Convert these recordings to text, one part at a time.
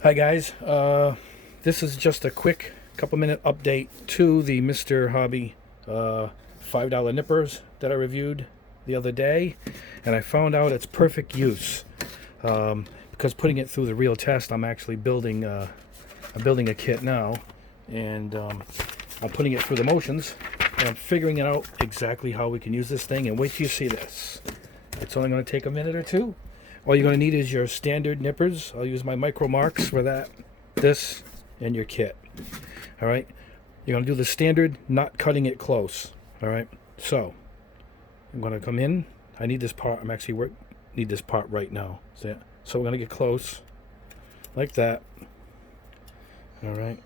Hi guys, this is just a quick couple minute update to the Mr. Hobby $5 nippers that I reviewed the other day, and I found out it's perfect use. Because putting it through the real test, I'm actually building I'm building a kit now, and I'm putting it through the motions, and I'm figuring out exactly how we can use this thing. And wait till you see this. It's only going to take a minute or two. All you're going to need is your standard nippers. I'll use my micro marks for that, this, and your kit. All right, you're going to do the standard, not cutting it close. All right, so I'm going to come in. I need this part. I'm actually need this part right now. So we're going to get close, like that. All right,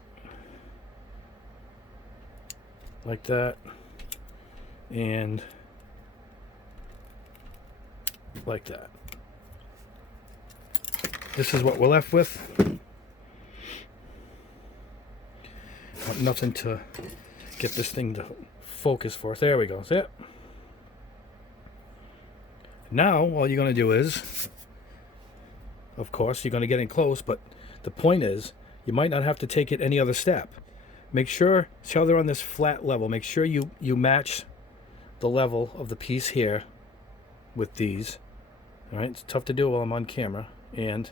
like that, and like that. This is what we're left with. Nothing to get this thing to focus for us. There we go. See it? Now, all you're going to do is, of course, you're going to get in close, but the point is, you might not have to take it any other step. Make sure, see how they're on this flat level. Make sure you match the level of the piece here with these. All right, it's tough to do while I'm on camera, and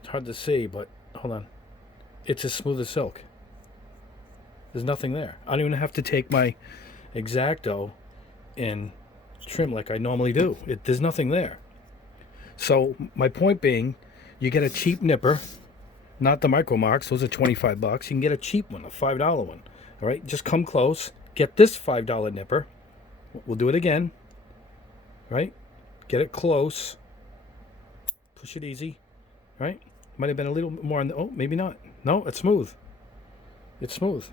it's hard to see, but hold on. It's as smooth as silk. There's nothing there. I don't even have to take my Exacto and trim like I normally do. There's nothing there. So my point being, you get a cheap nipper, not the micro marks. Those are $25. You can get a cheap one, a $5 one. All right, just come close. Get this $5 nipper. We'll do it again. Right? Get it close. Push it easy. Right? Might have been a little more on the, oh, maybe not. No, it's smooth. It's smooth.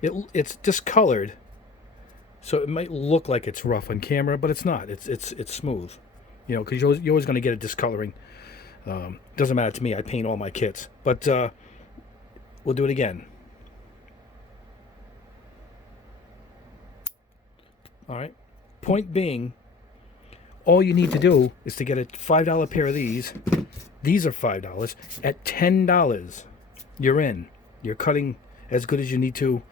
It's discolored, so it might look like it's rough on camera, but it's not. It's smooth. You know, because you're always going to get a discoloring. Doesn't matter to me. I paint all my kits, but we'll do it again. All right. Point being, all you need to do is to get a $5 pair of these. These are $5. At $10, you're in. You're cutting as good as you need to.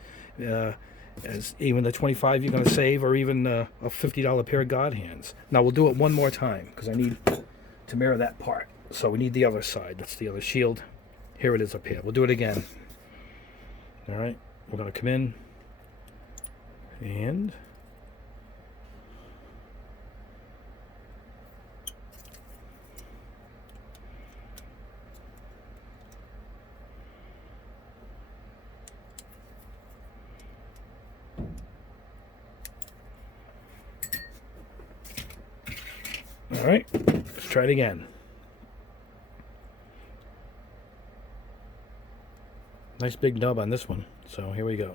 As even the $25 you're going to save, or even a $50 pair of God hands. Now we'll do it one more time because I need to mirror that part. So we need the other side. That's the other shield. Here it is up here. We'll do it again. All right. We're going to come in and all right, let's try it again. Nice big nub on this one. So here we go.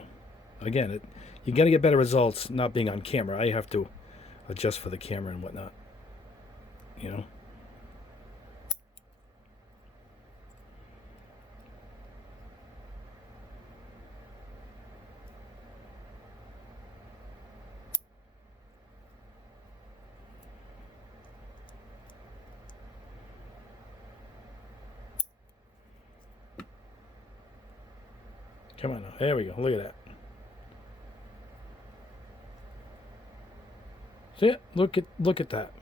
Again, you're going to get better results not being on camera. I have to adjust for the camera and whatnot. You know? Come on now. There we go. Look at that. See it? Look at that.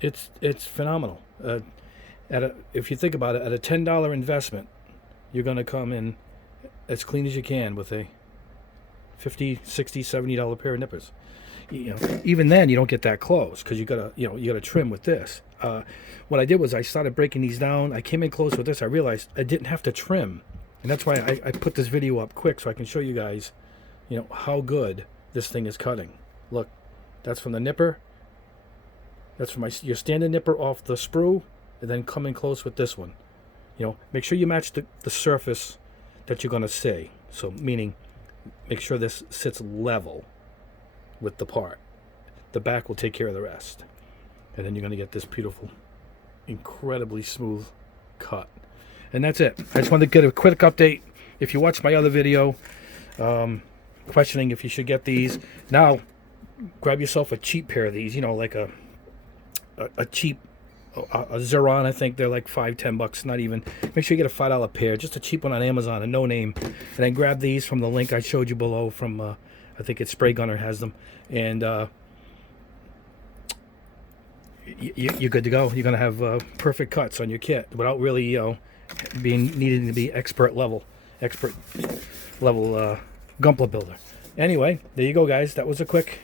It's phenomenal. If you think about it, at a $10 investment, you're going to come in as clean as you can with a $50, $60, $70 pair of nippers. You know, even then you don't get that close because you gotta trim with this. What I did was I started breaking these down. I came in close with this. I realized I didn't have to trim, and that's why I put this video up quick so I can show you guys, you know, how good this thing is cutting. Look, that's from the nipper. That's from your standard nipper off the sprue, and then come in close with this one. You know, make sure you match the surface that you're gonna see. So meaning, make sure this sits level with the part. The back will take care of the rest. And then you're going to get this beautiful, incredibly smooth cut. And that's it. I just wanted to get a quick update. If you watched my other video, questioning if you should get these, now grab yourself a cheap pair of these, you know, like a cheap a Zeron. I think they're like $5-10, not even. Make sure you get a $5 pair, just a cheap one on Amazon, a no name, and then grab these from the link I showed you below. From I think it's Spray Gunner has them, and you're good to go. You're gonna have perfect cuts on your kit without really, you know, needing to be expert level Gunpla builder. Anyway, there you go, guys. That was a quick.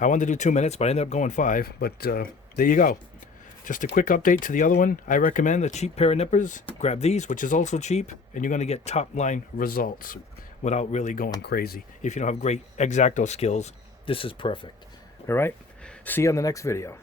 I wanted to do 2 minutes, but I ended up going 5. But there you go. Just a quick update to the other one. I recommend a cheap pair of nippers. Grab these, which is also cheap, and you're going to get top-line results without really going crazy. If you don't have great Exacto skills, this is perfect. All right? See you on the next video.